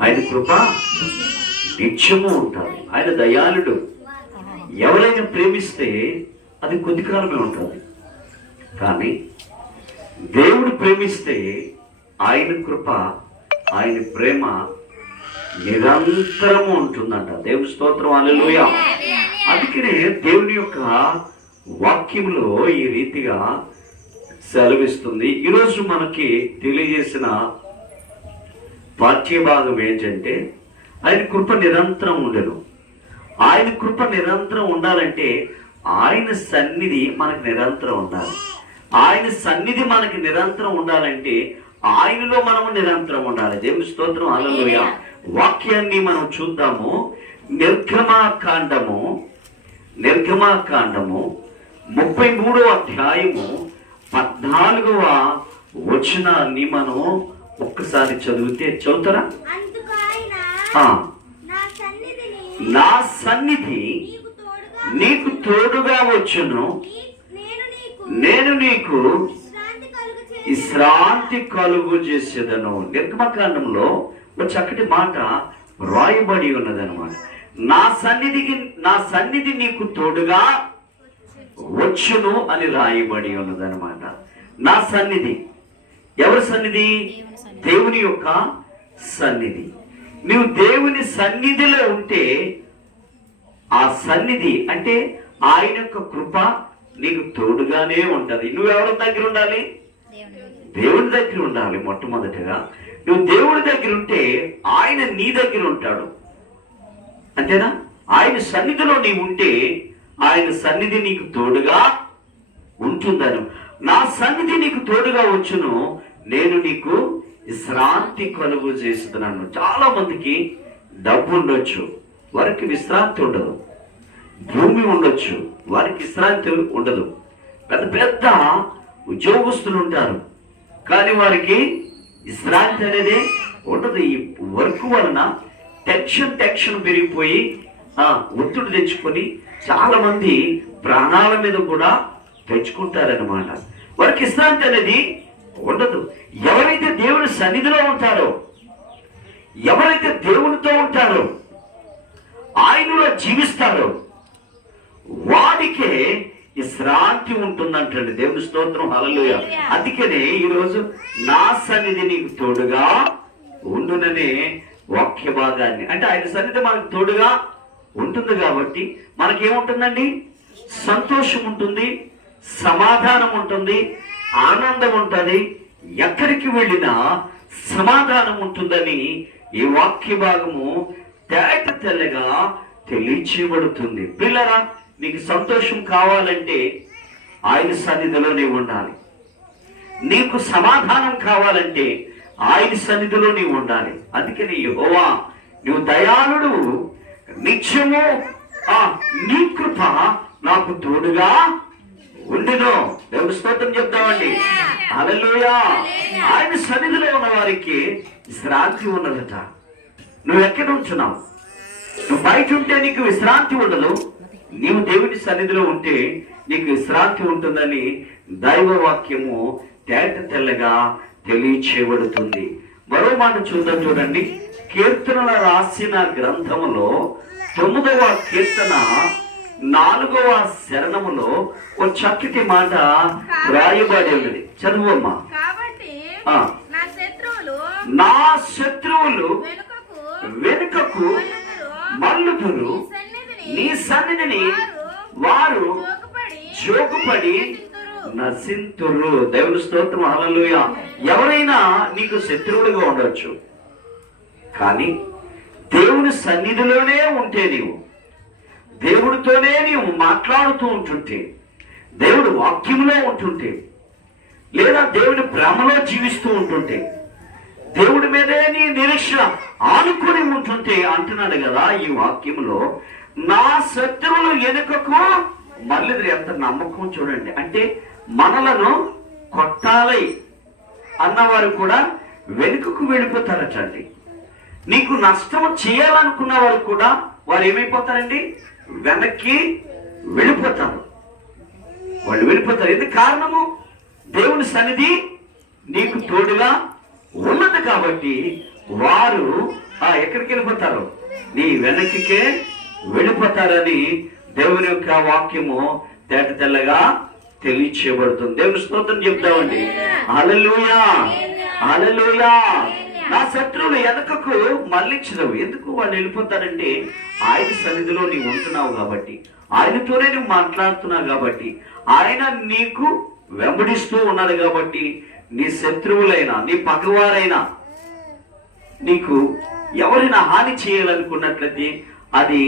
ఆయన కృప నిత్యము ఉంటుంది ఆయన దయాళుడు. ఎవరైనా ప్రేమిస్తే అది కొద్ది కాలమే ఉంటుంది. కానీ దేవుడు ప్రేమిస్తే ఆయన కృప ఆయన ప్రేమ నిరంతరము ఉంటుందంట. దేవుని స్తోత్రం. అల్లెలుయ అందుకనే దేవుని యొక్క వాక్యంలో ఈ రీతిగా సెలవిస్తుంది. ఈరోజు మనకి తెలియజేసిన భాగం ఏంటంటే ఆయన కృప నిరంతరం ఉండను ఆయన కృప నిరంతరం ఉండాలంటే ఆయన సన్నిధి మనకు నిరంతరం ఉండాలి. ఆయన సన్నిధి మనకి నిరంతరం ఉండాలంటే ఆయనలో మనము నిరంతరం ఉండాలి. దేవుని స్తోత్రం. అలలోయ వాక్యాన్ని మనం చూద్దాము. నిర్గమాకాండము నిర్గమాకాండము ముప్పై మూడో అధ్యాయము పద్నాలుగవ వచనాన్ని మనం ఒక్కసారి చదివితే చదువుతారా? నా సన్నిధి నీకు తోడుగా వచ్చును. నేను నీకు కలుగు విశ్రాంతి కలుగు చేసేదను. నిర్గమకాండంలో ఒక చక్కటి మాట రాయబడి ఉన్నదన్నమాట. నా సన్నిధికి నా సన్నిధి నీకు తోడుగా వచ్చును అని రాయబడి ఉన్నదన్నమాట. నా సన్నిధి ఎవరి సన్నిధి? దేవుని యొక్క సన్నిధి. నువ్వు దేవుని సన్నిధిలో ఉంటే ఆ సన్నిధి అంటే ఆయన యొక్క కృప నీకు తోడుగానే ఉంటది. నువ్వు ఎవరి దగ్గర ఉండాలి? దేవుని దగ్గర ఉండాలి మొట్టమొదటిగా. నువ్వు దేవుడి దగ్గర ఉంటే ఆయన నీ దగ్గర ఉంటాడు. అంతేనా? ఆయన సన్నిధిలో నీవు ఉంటే ఆయన సన్నిధి నీకు తోడుగా ఉంటుందను. నా సన్నిధి నీకు తోడుగా వచ్చును. నేను నీకు విశ్రాంతి కలుగు చేస్తున్నాను. చాలా మందికి డబ్బు ఉండొచ్చు వారికి విశ్రాంతి ఉండదు. భూమి ఉండొచ్చు వారికి విశ్రాంతి ఉండదు. పెద్ద పెద్ద ఉద్యోగస్తులు ఉంటారు. కానీ వారికి విశ్రాంతి అనేది ఉండదు. ఈ వర్క్ వలన టెన్షన్ టెన్షన్ పెరిగిపోయి ఆ, ఒత్తిడి తెచ్చుకొని చాలా మంది ప్రాణాల మీద కూడా తెచ్చుకుంటారనమాట వారికి విశ్రాంతి అనేది ఉండదు. ఎవరైతే దేవుని సన్నిధిలో ఉంటారో ఎవరైతే దేవునితో ఉంటారో ఆయనలో జీవిస్తారో వాడికే విశ్రాంతి ఉంటుందంటండి. దేవుని స్తోత్రం. హల్లెలూయ. అందుకనే ఈరోజు నా సన్నిధి నీకు తోడుగా ఉండుననే వాక్య భాగాన్ని అంటే ఆయన సన్నిధి మనకు తోడుగా ఉంటుంది కాబట్టి మనకేముంటుందండి? సంతోషం ఉంటుంది సమాధానం ఉంటుంది ఆనందం ఉంటుంది ఎక్కడికి వెళ్ళినా సమాధానం ఉంటుందని ఈ వాక్య భాగము తేట తెల్లగా తెలియచేయబడుతుంది. పిల్లరా నీకు సంతోషం కావాలంటే ఆయన సన్నిధిలోనే ఉండాలి. నీకు సమాధానం కావాలంటే ఆయన సన్నిధిలో నీవు ఉండాలి. అందుకని యెహోవా నువ్వు దయాళుడు. నిత్యము ఆ నీ కృప నాకు తోడుగా ఉండినో. దేవుని స్తోత్రం చెప్తామండి. హల్లెలూయా. ఆయన సన్నిధిలో ఉన్న వారికి విశ్రాంతి ఉన్నదట నువ్వు ఎక్కడ ఉంచున్నావు నువ్వు బయట ఉంటే నీకు విశ్రాంతి ఉండదు. నీవు దేవుని సన్నిధిలో ఉంటే నీకు విశ్రాంతి ఉంటుందని దైవ వాక్యము తేట తెల్లగా తెలియచేయబడుతుంది. మరో మాట చూద్దాం చూడండి. కీర్తనల రాసిన గ్రంథములో తొమ్మిదవ కీర్తన నాలుగవ శరణములో ఒక చక్కటి మాట రాయబడి ఉన్నది చదువమ్మా. నా శత్రువులు వెనుకకు. మల్లుదురు నీ సన్నిధిని వారు నశింతురు. నశింతురు. దేవుని స్తోత్రం. హల్లెలూయా. ఎవరైనా నీకు శత్రువుడిగా ఉండొచ్చు. కానీ దేవుని సన్నిధిలోనే ఉంటే నీవు దేవుడితోనే నీవు మాట్లాడుతూ ఉంటుంటే దేవుడు వాక్యంలో ఉంటుంటే లేదా దేవుని ప్రేమలో జీవిస్తూ ఉంటుంటే దేవుడి మీదే నీ నిరీక్షణ ఆనుకొని ఉంటుంటే అంటున్నాడు కదా ఈ వాక్యంలో నా శత్రువులు ఎనుకకు మళ్ళీ ఎంత నమ్మకం చూడండి. అంటే మనలను కొట్టాలి అన్నవారు కూడా వెనుకకు వెళ్ళిపోతారటండి. నీకు నష్టం చేయాలనుకున్న వారు కూడా వారు ఏమైపోతారండి? వెనక్కి వెళ్ళిపోతారు. వాళ్ళు వెళ్ళిపోతారు. ఎందుకు కారణము? దేవుని సన్నిధి నీకు తోడుగా ఉన్నది కాబట్టి వారు ఆ ఎక్కడికి వెళ్ళిపోతారు? నీ వెనక్కికే వెళ్ళిపోతారని దేవుని యొక్క వాక్యము తేట తెల్లగా తెలియచేయబడుతుంది. దేవుని స్తోత్రం చెప్తామండి. హల్లెలూయా. హల్లెలూయా. నా శత్రువులు వెనకకు మళ్ళించదు. ఎందుకు వాళ్ళు వెళ్ళిపోతారంటే ఆయన సన్నిధిలో నీవు ఉంటున్నావు కాబట్టి ఆయనతోనే నువ్వు మాట్లాడుతున్నావు కాబట్టి ఆయన నీకు వెంబడిస్తూ ఉన్నాడు కాబట్టి నీ శత్రువులైనా నీ పగవారైనా నీకు ఎవరైనా హాని చేయాలనుకున్నట్లయితే అది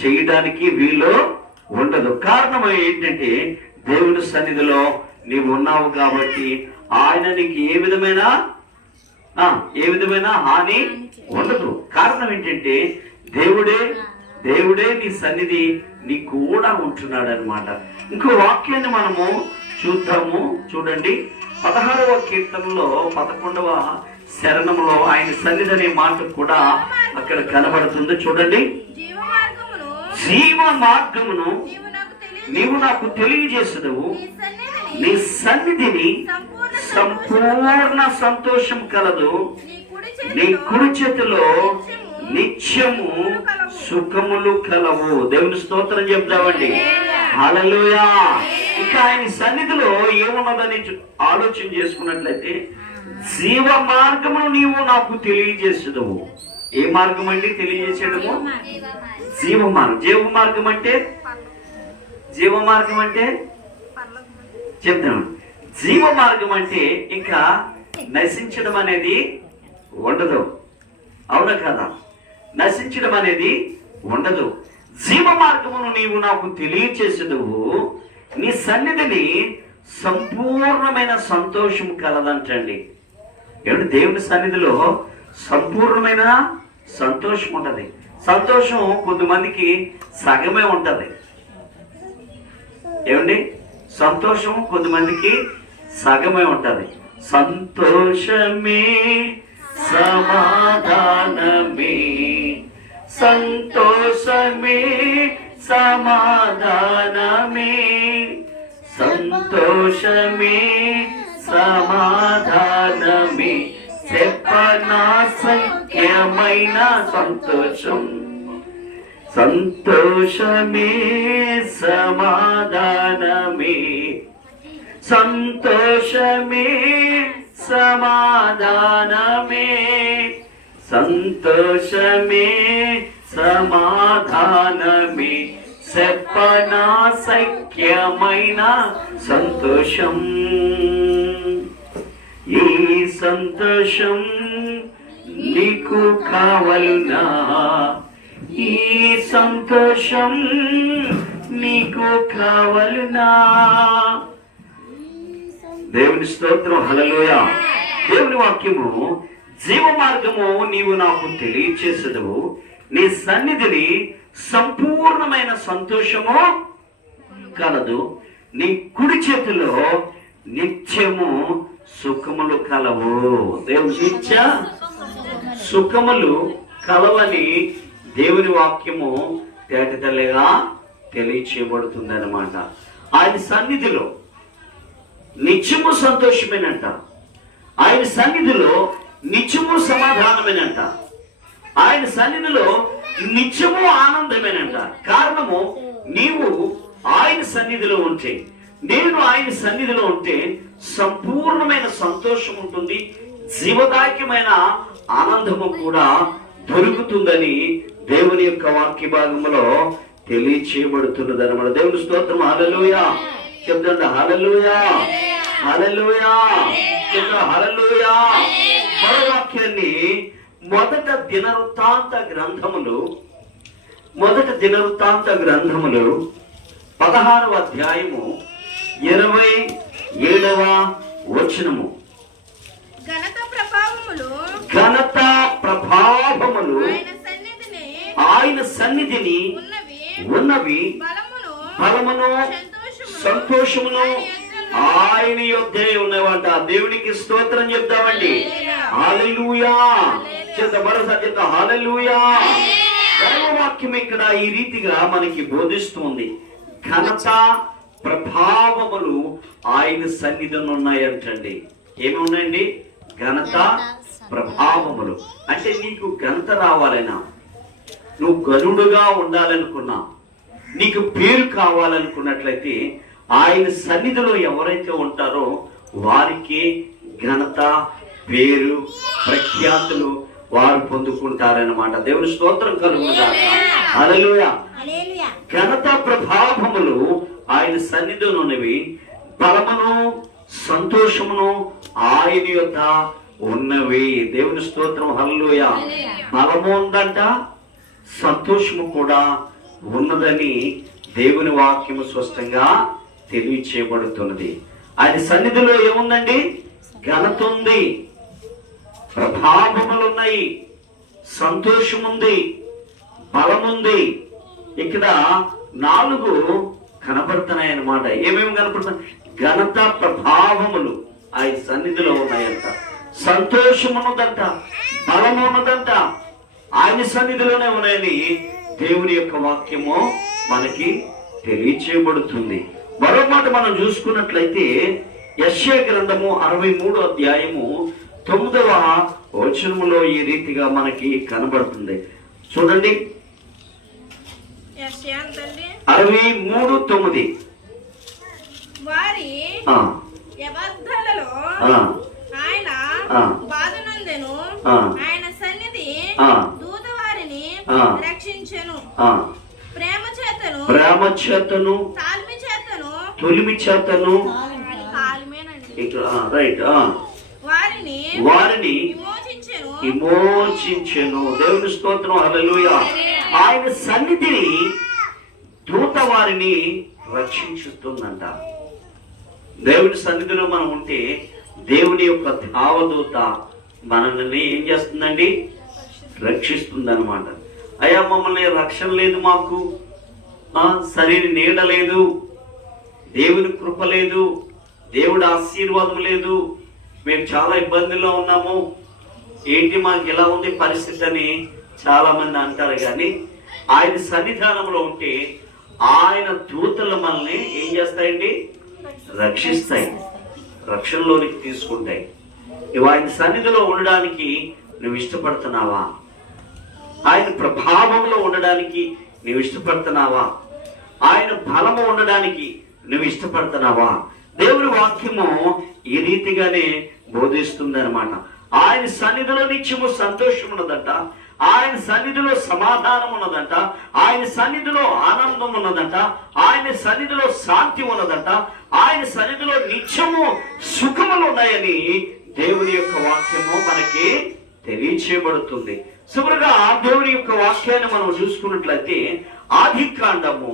చేయడానికి వీలు ఉండదు. కారణం ఏంటంటే దేవుని సన్నిధిలో నీవు ఉన్నావు కాబట్టి ఆయన నీకు ఏ విధమైన ఏ విధమైన హాని ఉండదు. కారణం ఏంటంటే దేవుడే దేవుడే నీ సన్నిధి నీ కూడా ఉంటున్నాడు అనమాట ఇంకో వాక్యాన్ని మనము చూద్దాము చూడండి. పదహారవ కీర్తనలో పదకొండవ శరణంలో ఆయన సన్నిధి అనే మాట కూడా అక్కడ కనబడుతుంది. చూడండి. జీవ మార్గమును నీవు నాకు తెలియ నీవు నాకు తెలియజేసదవు. నీ సన్నిధిని సంపూర్ణ సంతోషం కలదు. నీ కుడి చేతిలో నిత్యము సుఖములు కలవు. దేవుని స్తోత్రం చెప్తామండి హల్లెలూయా. ఇంకా ఆయన సన్నిధిలో ఏమున్నదని ఆలోచన చేసుకున్నట్లయితే జీవ మార్గమును నీవు నాకు తెలియజేసదవు. ఏ మార్గం అండి తెలియజేసేయడము జీవ మార్గం. జీవ మార్గం. అంటే? జీవ మార్గం అంటే? చెప్తాను జీవ మార్గం అంటే ఇంకా నశించడం అనేది ఉండదు. అవునా కదా? నశించడం అనేది ఉండదు. జీవ మార్గమును నీవు నాకు తెలియచేసేదువు. నీ సన్నిధిని సంపూర్ణమైన సంతోషం కలదంటండి. ఏమిటి దేవుని సన్నిధిలో సంపూర్ణమైన సంతోషం ఉంటుంది. సంతోషం కొంతమందికి సగమే ఉంటుంది. ఏమండి? సంతోషం కొంతమందికి సగమే ఉంటుంది. సంతోషమే సమాధానమే. సంతోషమే సమాధానమే. సంతోషమే సమాధానమే. చెప్పనా సంఖ్యమైన సంతోషం. సంతోషమే సమాధానమే. సంతోషమే సమాధానమే. సంతోషమే సమాధానమే. చెప్పనా సఖ్యమైన సంతోషం. ఈ సంతోషం నీకు కావలనా? ఈ సంతోషం నీకు కావలనా? దేవుని స్తోత్రం హలలోయ దేవుని వాక్యము జీవ మార్గము నీవు నాకు తెలియచేసదు నీ సన్నిధిని సంపూర్ణమైన సంతోషము కలదు. నీ కుడి చేతిలో నిత్యము సుఖములు కలవు. దేవుని నిత్య సుఖములు కలవని దేవుని వాక్యము తేటతెల్లగా తెలియచేయబడుతుంది అనమాట ఆయన సన్నిధిలో నిత్యము సంతోషమేనంట. ఆయన సన్నిధిలో నిత్యము సమాధానమేనంట. ఆయన సన్నిధిలో నిత్యము ఆనందమేనంట. కారణము నీవు ఆయన సన్నిధిలో ఉంటే నేను ఆయన సన్నిధిలో ఉంటే సంపూర్ణమైన సంతోషం ఉంటుంది జీవదాయకమైన ఆనందము కూడా దొరుకుతుందని దేవుని యొక్క వాక్య భాగంలో తెలియచేయబడుతున్నదనమాట దేవుని స్తోత్రం హల్లెలూయా. చెప్తుండ హల్లెలూయా. హల్లెలూయా. చెప్తా హల్లెలూయా. మరో వాక్యాన్ని మొదట దినవృత్తాంత గ్రంథములు మొదట దినవృత్తాంత గ్రంథములు పదహారవ అధ్యాయము ఇరవై ఏడవ వచనము. ఘనత ప్రభావములు ఘనత ప్రభావములు ఆయన సన్నిధిని ఉన్నవి బలమును సంతోషమును ఆయన యొద్దే ఉన్నవంట. దేవునికి స్తోత్రం చెప్తామండి హాలెలూయా చేత చెప్తా హాలెలూయా దైవవాక్యం ఇక్కడ ఈ రీతిగా మనకి బోధిస్తుంది. ఘనత ప్రభావములు ఆయన సన్నిధిని ఉన్నాయంటండి ఏమి ఉన్నాయండి? ఘనత ప్రభావములు. అంటే నీకు ఘనత రావాలన్నా నువ్వు గనుడుగా ఉండాలనుకున్నా నీకు పేరు కావాలనుకున్నట్లయితే ఆయన సన్నిధిలో ఎవరైతే ఉంటారో వారికి ఘనత పేరు ప్రఖ్యాతులు వారు పొందుకుంటారన్నమాట. దేవుని స్తోత్రం హల్లెలూయా. ఘనత ప్రభావములు ఆయన సన్నిధిలోనివి. బలమును సంతోషమును ఆయన యొక్క ఉన్నవి. దేవుని స్తోత్రం. హల్లుయ బలము ఉందంట సంతోషము కూడా ఉన్నదని దేవుని వాక్యము స్పష్టంగా తెలియచేయబడుతున్నది. ఆయన సన్నిధిలో ఏముందండి? ఘనత ఉంది ప్రభావములు ఉన్నాయి సంతోషం ఉంది బలముంది. ఇక్కడ నాలుగు కనపడుతున్నాయి అన్నమాట ఏమేమి కనపడుతున్నాయి? ఘనత ప్రభావములు ఆయన సన్నిధిలో ఉన్నాయంట. సంతోషమున్నదంట బలమున్నదంట. ఆయన సన్నిధిలోనే ఉన్నాయని దేవుని యొక్క వాక్యము మనకి తెలియచేయబడుతుంది. మరో మాట మనం చూసుకున్నట్లయితే యశ్య గ్రంథము అరవై మూడో అధ్యాయము తొమ్మిదవ వచనములో ఈ రీతిగా మనకి కనబడుతుంది చూడండి అరవై మూడు తొమ్మిది వారి ఆయన. బాధనందెను. ఆయన సన్నిధి. దూత వారిని. రక్షించెను. ప్రేమ చేతను ప్రేమ చేతను తాల్మి చేతను తొలిమి చేతను తాల్మేనండి ఇక్కడ ఆ, రైట్. వారిని విమోచించెను. దేవుని స్తోత్రం హల్లెలూయా. ఆయన సన్నిధిని దూత వారిని రక్షించుతుందంట. దేవుని సన్నిధిలో మనం ఉంటే దేవుని యొక్క దేవదూత మనల్ని ఏం చేస్తుందండి? రక్షిస్తుంది అనమాట అయ్యా మమ్మల్ని రక్షణ లేదు మాకు. సరైన నీడ లేదు. దేవుని కృప లేదు దేవుడి ఆశీర్వాదం లేదు మేము చాలా ఇబ్బందుల్లో ఉన్నాము. ఏంటి మాకు ఎలా ఉంది పరిస్థితి అని చాలా మంది అంటారు కానీ ఆయన సన్నిధానంలో ఉంటే ఆయన దూతలు మనల్ని ఏం చేస్తాయండి? రక్షిస్తాయి. రక్షణలోనికి తీసుకుంటాయి. ఇవి ఆయన సన్నిధిలో ఉండడానికి నువ్వు ఇష్టపడుతున్నావా? ఆయన ప్రభావంలో ఉండడానికి నువ్వు ఇష్టపడుతున్నావా? ఆయన బలము ఉండడానికి నువ్వు ఇష్టపడుతున్నావా? దేవుని వాక్యము ఈ రీతిగానే బోధిస్తుంది అనమాట ఆయన సన్నిధిలో నిత్యము సంతోషం ఉన్నదంట ఆయన సన్నిధిలో సమాధానం ఉన్నదంట ఆయన సన్నిధిలో ఆనందం ఉన్నదంట ఆయన సన్నిధిలో శాంతి ఉన్నదంట ఆయన సన్నిధిలో నిత్యము సుఖములు ఉన్నాయని దేవుని యొక్క వాక్యము మనకి తెలియచేయబడుతుంది. చివరిగా దేవుని యొక్క వాక్యాన్ని మనం చూసుకున్నట్లయితే ఆది కాండము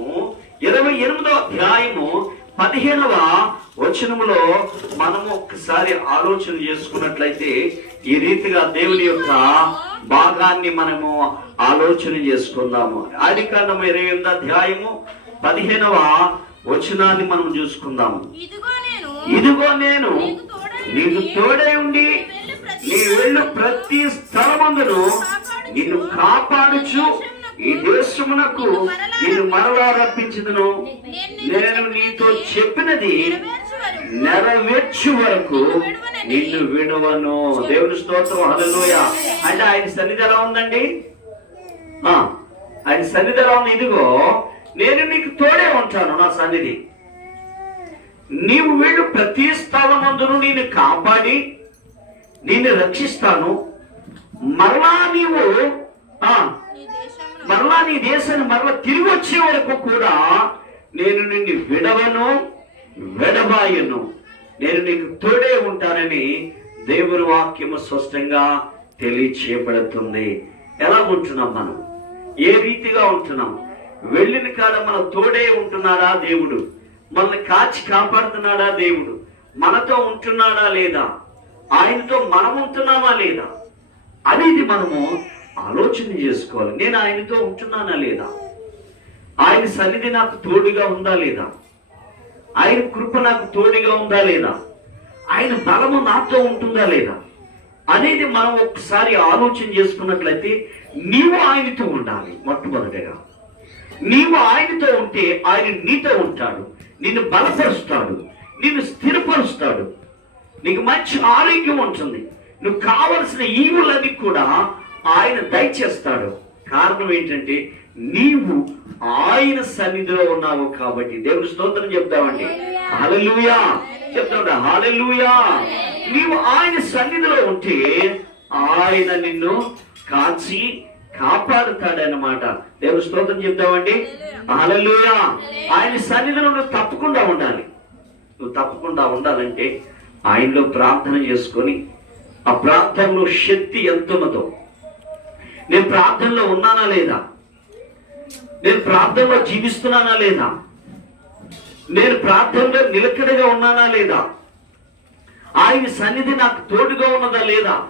ఇరవై ఎనిమిదో అధ్యాయము పదిహేనవ వచనములో మనము ఒక్కసారి ఆలోచన చేసుకున్నట్లయితే ఈ రీతిగా దేవుని యొక్క భాగాన్ని మనము ఆలోచన చేసుకుందాము. ఆది కాండము ఇరవై ఎనిమిదో అధ్యాయము పదిహేనవ వచనాన్ని మనం చూసుకుందాము. ఇదిగో నేను ఇదిగో నేను నీకు తోడై ఉండి నీ వెళ్ళు ప్రతి స్థలమందును నిన్ను కాపాడుచు. ఈ దేశమునకు నిన్ను మరలా రప్పించదును. నేను నీతో చెప్పినది నెరవేర్చు వరకు. నిన్ను విడవను. దేవుని స్తోత్రం హల్లెలూయ. అంటే ఆయన సన్నిధి ఎలా ఉందండి? ఆ, ఆయన సన్నిధి ఎలా ఉంది? ఇదిగో నేను నీకు తోడే ఉంటాను నా సన్నిధి. నీవు వెళ్ళు ప్రతి స్థలమందును నేను కాపాడి నిన్ను రక్షిస్తాను. మరలా నీవు మరలా నీ దేశాన్ని మరలా తిరిగి వచ్చే వరకు కూడా నేను నిన్ను విడవను విడబాయను. నేను నీకు తోడే ఉంటానని దేవుని వాక్యము స్పష్టంగా తెలియచేయబడుతుంది. ఎలా ఉంటున్నాం మనం? ఏ రీతిగా ఉంటున్నాం? వెళ్ళిన కాడ మన తోడే ఉంటున్నాడా దేవుడు? మనల్ని కాచి కాపాడుతున్నాడా దేవుడు? మనతో ఉంటున్నాడా లేదా? ఆయనతో మనం ఉంటున్నామా లేదా? అనేది మనము ఆలోచన చేసుకోవాలి. నేను ఆయనతో ఉంటున్నానా లేదా? ఆయన సన్నిధి నాకు తోడుగా ఉందా లేదా? ఆయన కృప నాకు తోడుగా ఉందా లేదా? ఆయన బలము నాతో ఉంటుందా లేదా? అనేది మనం ఒకసారి ఆలోచన చేసుకున్నట్లయితే నీవు ఆయనతో ఉండాలి మొట్టమొదటిగా. నీవు ఆయనతో ఉంటే ఆయన నీతో ఉంటాడు. నిన్ను బలపరుస్తాడు. నిన్ను స్థిరపరుస్తాడు. నీకు మంచి ఆరోగ్యం ఉంటుంది. నువ్వు కావలసిన ఈవులన్నీ కూడా ఆయన దయచేస్తాడు. కారణం ఏంటంటే నీవు ఆయన సన్నిధిలో ఉన్నావు కాబట్టి దేవుడు స్తోత్రం చెప్తామండి. హల్లెలూయా. చెప్తాడు హల్లెలూయా. నీవు ఆయన సన్నిధిలో ఉంటే ఆయన నిన్ను కాచి కాపాడుతాడన్నమాట. దేవుడు స్తోత్రం చెప్తామండి. హల్లెలూయా. ఆయన సన్నిధిలో నువ్వు తప్పకుండా ఉండాలి. నువ్వు తప్పకుండా ఉండాలంటే ఆయనలో ప్రార్థన చేసుకొని ఆ ప్రార్థనలో శక్తి ఎంతున్నదో నేను ప్రార్థనలో ఉన్నానా లేదా? నేను ప్రార్థనలో జీవిస్తున్నానా లేదా? నేను ప్రార్థనలో నిలకడగా ఉన్నానా లేదా? ఆయన సన్నిధి నాకు తోడుగా ఉన్నదా లేదా?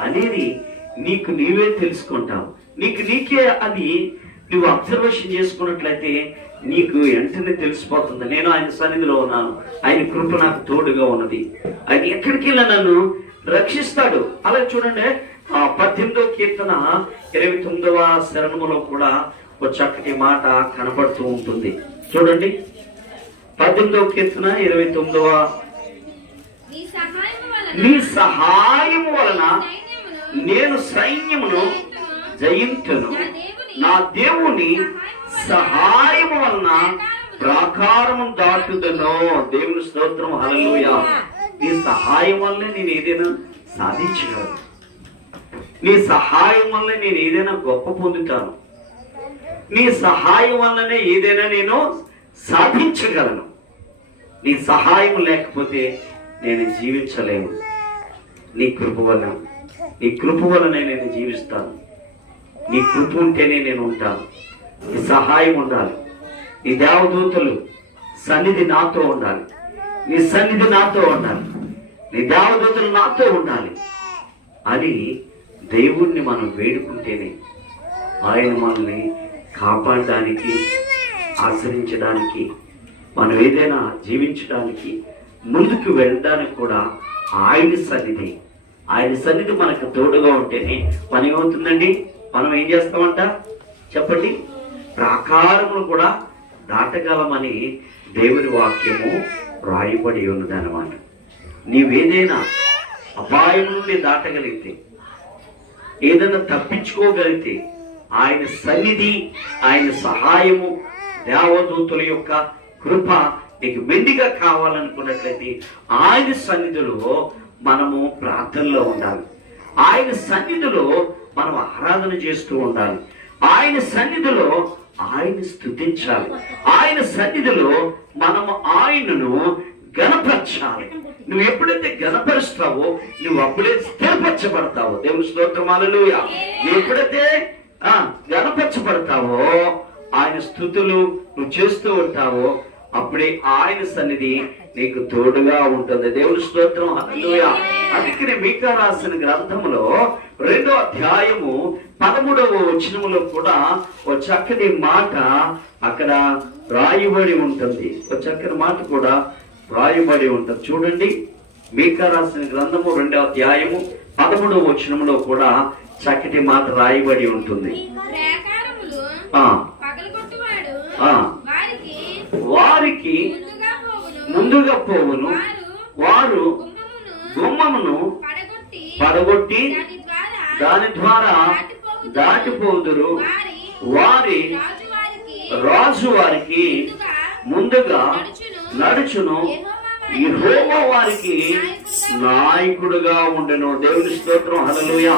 అనేది నీకు నీవే తెలుసుకుంటావు. నీకు నీకే అది నువ్వు అబ్జర్వేషన్ చేసుకున్నట్లయితే నీకు వెంటనే తెలిసిపోతుంది. నేను ఆయన సన్నిధిలో ఉన్నాను. ఆయన కృప నాకు తోడుగా ఉన్నది. ఆయన ఎక్కడికి వెళ్ళా నన్ను రక్షిస్తాడు. అలా చూడండి ఆ పద్దెనిమిదవ కీర్తన ఇరవై తొమ్మిదవ శరణములో కూడా ఒక చక్కటి మాట కనపడుతూ ఉంటుంది. చూడండి. పద్దెనిమిదవ కీర్తన ఇరవై తొమ్మిదవ నీ సహాయం వలన నేను సైన్యమును జయింతును. నా దేవుని సహాయం వలన ప్రాకారము దాటుదను. దేవుని స్తోత్రం. హల్లెలూయా. నీ సహాయం వల్లే నేను ఏదైనా సాధించగలను. నీ సహాయం వల్ల నేను ఏదైనా గొప్ప పొందుతాను. నీ సహాయం వల్లనే ఏదైనా నేను సాధించగలను. నీ సహాయం లేకపోతే నేను జీవించలేను. నీ కృప వల్ల నీ కృప వలనే నేను జీవిస్తాను. నీ కృప ఉంటేనే నేను ఉంటాను. నీ సహాయం ఉండాలి. నీ దేవదూతలు సన్నిధి నాతో ఉండాలి. నీ సన్నిధి నాతో ఉండాలి. నీ దేవదూతలు నాతో ఉండాలి. అని దేవుణ్ణి మనం వేడుకుంటేనే ఆయన మనల్ని కాపాడడానికి ఆశ్రయించడానికి మనం ఏదైనా జీవించడానికి ముందుకు వెళ్ళడానికి కూడా ఆయన సన్నిధి. ఆయన సన్నిధి మనకు తోడుగా ఉంటేనే మనం ఏమవుతుందండి మనం ఏం చేస్తామంట? చెప్పండి. ప్రాకారములు కూడా దాటగలమని దేవుని వాక్యము రాయబడి ఉన్నదన్నమాట. నీవేదైనా అపాయం నుండి దాటగలిగితే ఏదైనా తప్పించుకోగలిగితే ఆయన సన్నిధి ఆయన సహాయము దేవదూతుల యొక్క కృప నీకు మెండిగా కావాలనుకున్నట్లయితే ఆయన సన్నిధిలో మనము ప్రార్థనలో ఉండాలి. ఆయన సన్నిధిలో మనం ఆరాధన చేస్తూ ఉండాలి. ఆయన సన్నిధిలో ఆయన స్థుతించాలి ఆయన సన్నిధిలో మనము ఆయనను గణపరచాలి. నువ్వు ఎప్పుడైతే గణపరుస్తావో నువ్వు అప్పుడే స్థిరపరచబడతావు. దేవుని స్తోత్రమాలు ఎప్పుడైతే ఆ గణపరచబడతావో ఆయన స్థుతులు నువ్వు చేస్తూ ఉంటావో అప్పుడే ఆయన సన్నిధి నీకు తోడుగా ఉంటుంది. దేవుని స్తోత్రం హల్లెలూయా. అందుకనే మీకా రాసిన గ్రంథములో రెండో అధ్యాయము పదమూడవ వచనములో కూడా ఒక చక్కని మాట అక్కడ రాయబడి ఉంటుంది. ఒక చక్కని మాట కూడా రాయబడి ఉంటుంది. చూడండి. మీకా రాసిన గ్రంథము రెండో అధ్యాయము పదమూడవ వచనములో కూడా చక్కటి మాట రాయబడి ఉంటుంది. వారికి ముందుగా పోవును. వారు గుమ్మమును పడగొట్టి దాని ద్వారా దాటిపోదురు వారి రాజు వారికి ముందుగా నడుచును. నడుచును వారికి నాయకుడుగా ఉండెను. దేవుని స్తోత్రం. హల్లెలూయ.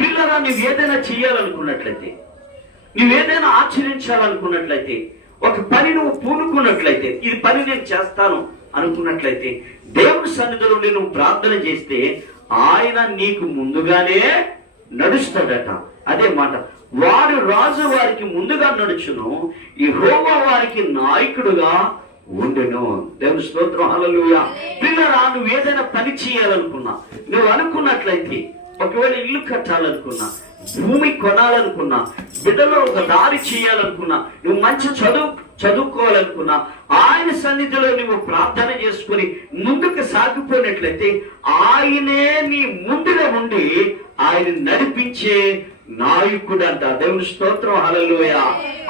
పిల్లరా నువ్వు ఏదైనా చేయాలనుకున్నట్లయితే నువ్వేదైనా ఆచరించాలనుకున్నట్లయితే ఒక పని నువ్వు పూనుకున్నట్లయితే ఇది పని నేను చేస్తాను అనుకున్నట్లయితే దేవుని సన్నిధిలో నువ్వు ప్రార్థన చేస్తే ఆయన నీకు ముందుగానే నడుస్తాడట. అదే మాట. వాడు రాజు వారికి ముందుగా నడుచును. ఈ వారికి నాయకుడుగా ఉండెను. దేవుని స్తోత్రం హల్లెలూయా. పిల్లరా నువ్వు ఏదైనా పని చేయాలనుకున్నా నువ్వు అనుకున్నట్లయితే ఒకవేళ ఇల్లు కట్టాలనుకున్నా భూమి కొనాలనుకున్నా బిడ్డలో ఒక దారి చేయాలనుకున్నా నువ్వు మంచి చదువు చదువుకోవాలనుకున్నా ఆయన సన్నిధిలో నువ్వు ప్రార్థన చేసుకుని ముందుకు సాగిపోయినట్లయితే ఆయనే నీ ముందుగా ఉండి ఆయన నడిపించే నాయకుడు అంట దేవుని స్తోత్రం హల్లెలూయ.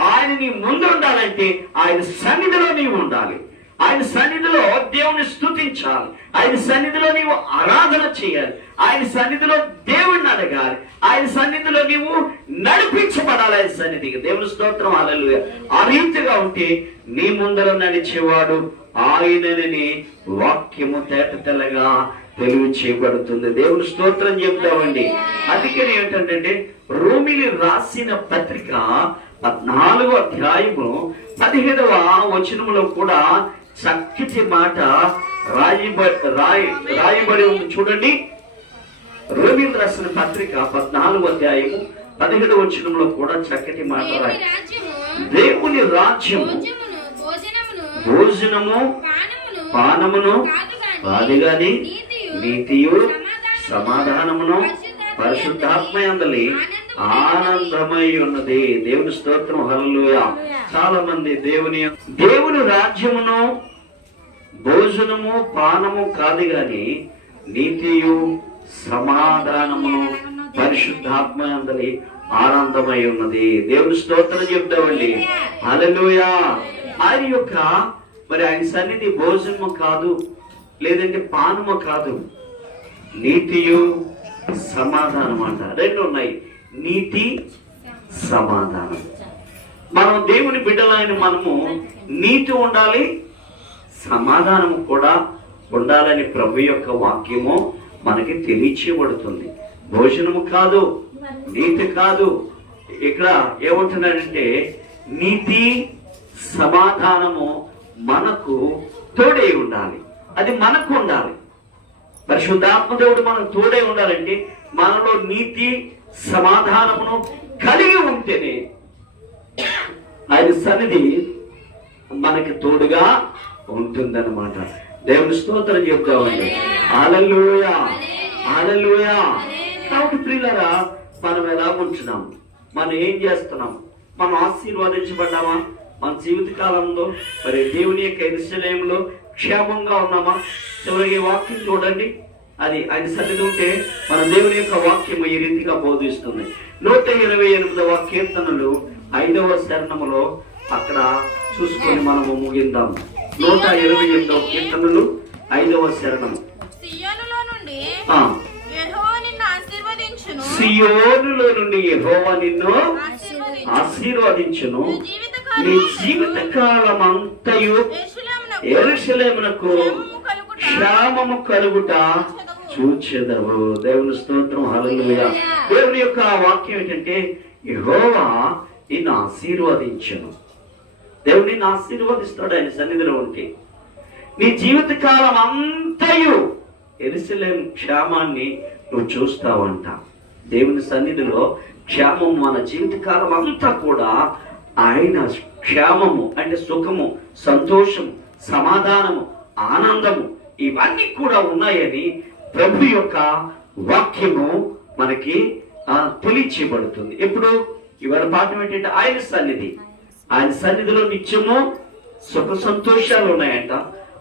ఆయన నీ ముందు ఉండాలంటే ఆయన సన్నిధిలో నీవు ఉండాలి. ఆయన సన్నిధిలో దేవుని స్తుతించాలి. ఆయన సన్నిధిలో నీవు ఆరాధన చేయాలి. ఆయన సన్నిధిలో దేవుణ్ణి అడగాలి. ఆయన సన్నిధిలో నీవు నడిపించబడాలి ఆయన సన్నిధికి. దేవుని స్తోత్రం అలలు ఆ రీతిగా ఉంటే నీ ముందర నడిచేవాడు ఆయనని వాక్యము తేట తెల్లగా తెలివి చేయబడుతుంది దేవుని స్తోత్రం చెప్తామండి. అందుకని ఏంటంటే రోమిలి రాసిన పత్రిక పద్నాలుగో అధ్యాయము పదిహేడవ వచనములో కూడా చక్కటి మాట రాయబడి రాయి రాయబడి ఉంది. చూడండి. రోమిల్ రాసిన పత్రిక పద్నాలుగో అధ్యాయము పదిహేడవ వచనంలో కూడా చక్కటి మాట రాయి దేవుని భోజనమును భోజనము పానమును కాదు కాదు గాని నీతియు, సమాధానమును, పరిశుద్ధాత్మయందలి. ఆనందమై ఉన్నది దేవుని స్తోత్రం హల్లెలూయా. చాలా మంది దేవుని దేవుని రాజ్యమును భోజనము పానము కాదు గాని నీతియు సమాధానమును పరిశుద్ధాత్మయందలి. ఆనందమై ఉన్నది దేవుని స్తోత్రం చెప్తామండి. హల్లెలూయా. ఆయన యొక్క మరి ఆయన సన్నిధి భోజనము కాదు. లేదంటే పానము కాదు. నీతియు సమాధానం అంట. రెండు ఉన్నాయి. నీతి సమాధానం. మనం దేవుని బిడ్డలైన మనము నీతి ఉండాలి సమాధానం కూడా ఉండాలని ప్రభు యొక్క వాక్యము మనకి తెలియచేయబడుతుంది. భోజనము కాదు నీతి కాదు. ఇక్కడ ఏమంటున్నాడంటే నీతి సమాధానము మనకు తోడై ఉండాలి. అది మనకు ఉండాలి. పరిశుద్ధాత్మ దేవుడు మనం తోడే ఉండాలంటే మనలో నీతి సమాధానమును కలిగి ఉంటేనే ఆయన సన్నిధి మనకి తోడుగా ఉంటుందన్నమాట. దేవుని స్తోత్రం చెప్తామండి ఆలల్లుయా ఆలలోయ కాబట్టి ప్రియులరా మనం ఎలా ఉంటున్నాం? మనం ఏం చేస్తున్నాం? మనం ఆశీర్వదించబడ్డామా? మన జీవిత కాలంలో మరి దేవుని యొక్క ఎరుసలేంలో క్షేమంగా ఉన్నామా? చివరికి వాక్యం చూడండి. అది ఆయన సన్నిధి ఉంటే మన దేవుని యొక్క వాక్యం ఈ రీతిగా బోధిస్తుంది. నూట ఇరవై ఎనిమిదవ కీర్తనలు ఐదవ శరణములో అక్కడ చూసుకొని మనము ముగిందాం నూట ఇరవై ఎనిమిదవ కీర్తనలు ఐదవ శరణము సియోనులో నుండి యెహోవా నిన్ను ఆశీర్వదించును. నీ జీవిత కాలం అంతయు ఎరుషలేమునకు క్షేమము కలుగుట. చూచెదవు దేవుని స్తోత్రం హల్లెలూయా. దేవుని యొక్క వాక్యం ఏంటంటే యెహోవా నిన్ను ఆశీర్వదించను. దేవుడు నిన్ను ఆశీర్వదిస్తాడు ఆయన సన్నిధిలో ఉంటే. నీ జీవిత కాలం అంతయు ఎరుసలేం క్షేమాన్ని నువ్వు చూస్తావంట. దేవుని సన్నిధిలో క్షేమం మన జీవిత కాలం అంతా కూడా ఆయన క్షేమము అంటే సుఖము సంతోషము సమాధానము ఆనందము ఇవన్నీ కూడా ఉన్నాయని ప్రభు యొక్క వాక్యము మనకి ఆ, తెలియచేయబడుతుంది. ఇప్పుడు ఇవాళ పాఠం ఏంటంటే ఆయన సన్నిధి. ఆయన సన్నిధిలో నిత్యము సుఖ సంతోషాలు ఉన్నాయంట.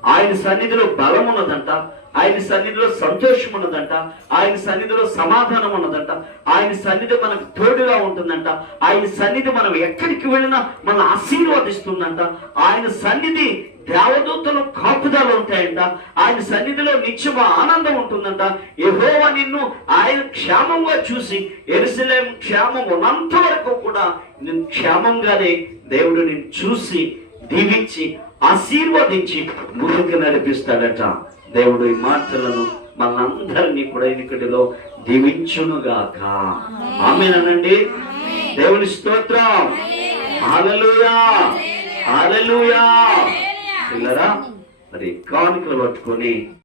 ఆయన సన్నిధిలో బలం ఉన్నదంట. ఆయన సన్నిధిలో సంతోషం ఉన్నదంట. ఆయన సన్నిధిలో సమాధానం ఉన్నదంట. ఆయన సన్నిధి మనకు తోడుగా ఉంటుందంట. ఆయన సన్నిధి మనం ఎక్కడికి వెళ్ళినా మన ఆశీర్వదిస్తుందంట. ఆయన సన్నిధి దేవదూతలు కాపుదలు ఉంటాయంట. ఆయన సన్నిధిలో నిత్యము ఆనందం ఉంటుందంట. యెహోవా నిన్ను ఆయన క్షేమంగా చూసి ఎరుసలేం క్షేమం ఉన్నంత వరకు కూడా నేను క్షేమంగానే దేవుడు నిన్ను చూసి దీవించి ఆశీర్వదించి ముందుకు నడిపిస్తాడట. దేవుడు ఈ మాటలను మనందరినీ కూడా ఇక్కడిలో దీవించునుగాక. ఆమెనండి దేవుని స్తోత్రం. హల్లెలూయా. హల్లెలూయా. పిల్లరా? మరి కానుకలు పట్టుకొని